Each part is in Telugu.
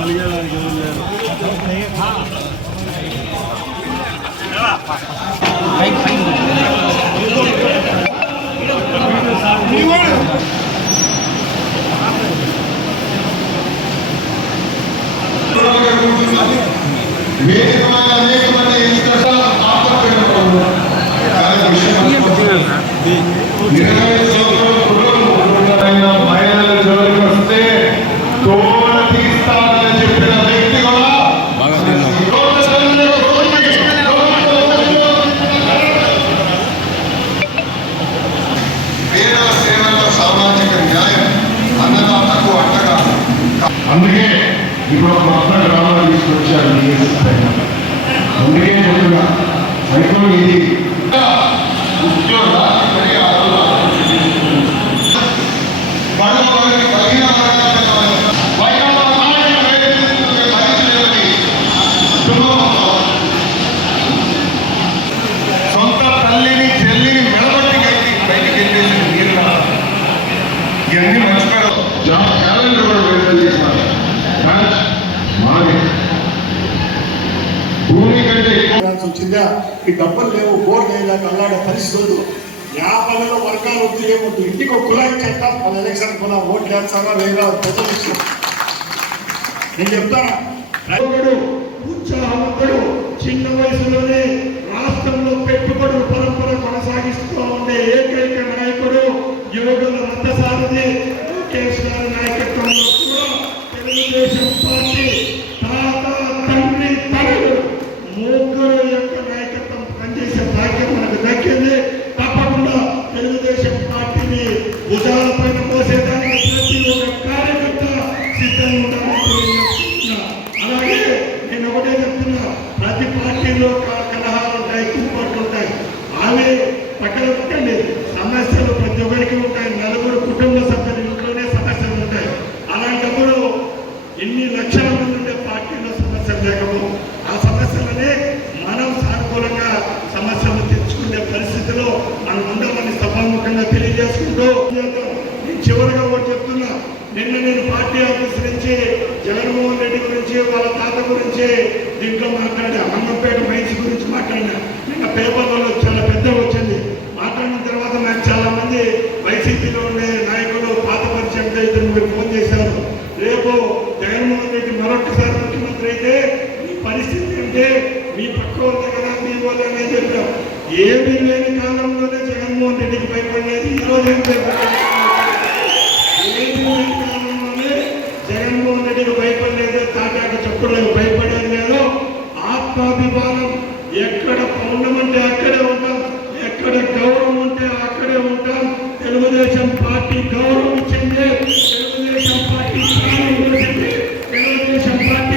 అలిగేదానికి ఎవరు లేరు. అందుకే ఇప్పుడు మొత్తం గ్రామాలు తీసుకొచ్చారు. అందుకే ముందుగా రైతులు ఇది సొంత తల్లిని చెల్లిని మెడబట్టి బయటికి వెళ్ళేసి నీరు ఇవన్నీ మర్చిపోయారు. జాబ్ క్యాలెండర్ కూడా విడుదల చేసినారు. భూమి కంటే వచ్చిందా ఈ డబ్బులు లేవు, బోర్డు వేయలేక అల్లాడే పరిస్థితులు. 50 వర్గాలు వద్దు, ఏమొద్దు, ఇంటికి ఒక కులాయి చేద్దాం. మన ఎలక్షన్ కూడా ఓట్లు వేస్తారా లేదా ప్రజలు ఇష్టం. నేను చెప్తాను, ఉత్సాహవంతుడు చిన్న వయసులోనే రాష్ట్రంలో పెట్టుబడుల పరంపర కొనసాగిస్తూ ఉండే ఏకైక నాయకుడు యువకుల రథసారథి లోకేష్ గారి నాయకత్వంలో కూడా తెలుగుదేశం పార్టీ తాత తండ్రి తనలు ముగ్గురు యొక్క నాయకత్వం పనిచేసే భాగ్యం మనకు దక్కింది. తప్పకుండా తెలుగుదేశం పార్టీని భుజాలపైన మోసేదానికి ప్రతి ఒక్క కార్యకర్త సిద్ధంగా ఉండాలని తెలియజేస్తున్నా. అలాగే నేను ఒకటే చెప్తున్నా, ప్రతి పార్టీలో కలహాలు ఉంటాయి, కుప్పట్లు ఉంటాయి. అవి పక్కన పెట్టండి, సమస్యలు ప్రతి ఒక్కరికి ఉంటాయి. నలుగురు కుటుంబ సభ్యుల ఇంట్లోనే సమస్యలు ఉంటాయి. అలాంటప్పుడు ఇన్ని లక్షల మంది ఉండే పార్టీలో సమస్యలు లేకపో ఆ సమస్యలనే మనం సానుకూలంగా సమస్యలు తెచ్చుకునే పరిస్థితిలో మనం ఉండాలని సభాముఖంగా తెలియజేసుకుంటూ నేను చివరిగా ఒకటి చెప్తున్నా. నిన్న నేను పార్టీ ఆఫీస్ నుంచి జగన్మోహన్ రెడ్డి గురించి, వాళ్ళ తాత గురించి దీంట్లో మాట్లాడా. అమ్మంపేట మైన్స్ గురించి మాట్లాడినా. నిన్న పేపర్లలో చాలా పెద్ద వచ్చింది. మాట్లాడిన తర్వాత నాకు చాలా మంది వైసీపీలో ఉండే నాయకులు పాత పరిచయం అయితే మీరు ఫోన్ చేశారు. రేపు జగన్మోహన్ రెడ్డి మరొకసారి ముఖ్యమంత్రి అయితే మీ పరిస్థితి అంటే మీ పక్క వాళ్ళ కదా, మీ వాళ్ళనే చెప్పాం. ఏమీ లేని కాలంలోనే జగన్మోహన్ రెడ్డికి భయపడలేదు. ఈరోజు ఏం భయపడలేదు. ఏమీ లేని కాలంలోనే జగన్మోహన్ రెడ్డికి భయపడలేదు. తాటాక చెప్పులకు భయపడేది లేదు. ఆత్మాభిమానం, ఎక్కడ పౌర్ణం అంటే అక్కడే ఉంటాం, ఎక్కడ గౌరవం ఉంటే అక్కడే ఉంటాం. తెలుగుదేశం పార్టీ గౌరవం ఇచ్చింది, తెలుగుదేశం పార్టీ తెలుగుదేశం పార్టీ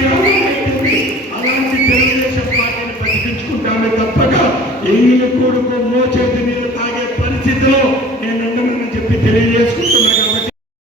అలాంటి తెలుగుదేశం పార్టీని బతికించుకుంటామే తప్పగా ఎంగిలి కొడుకు మోచే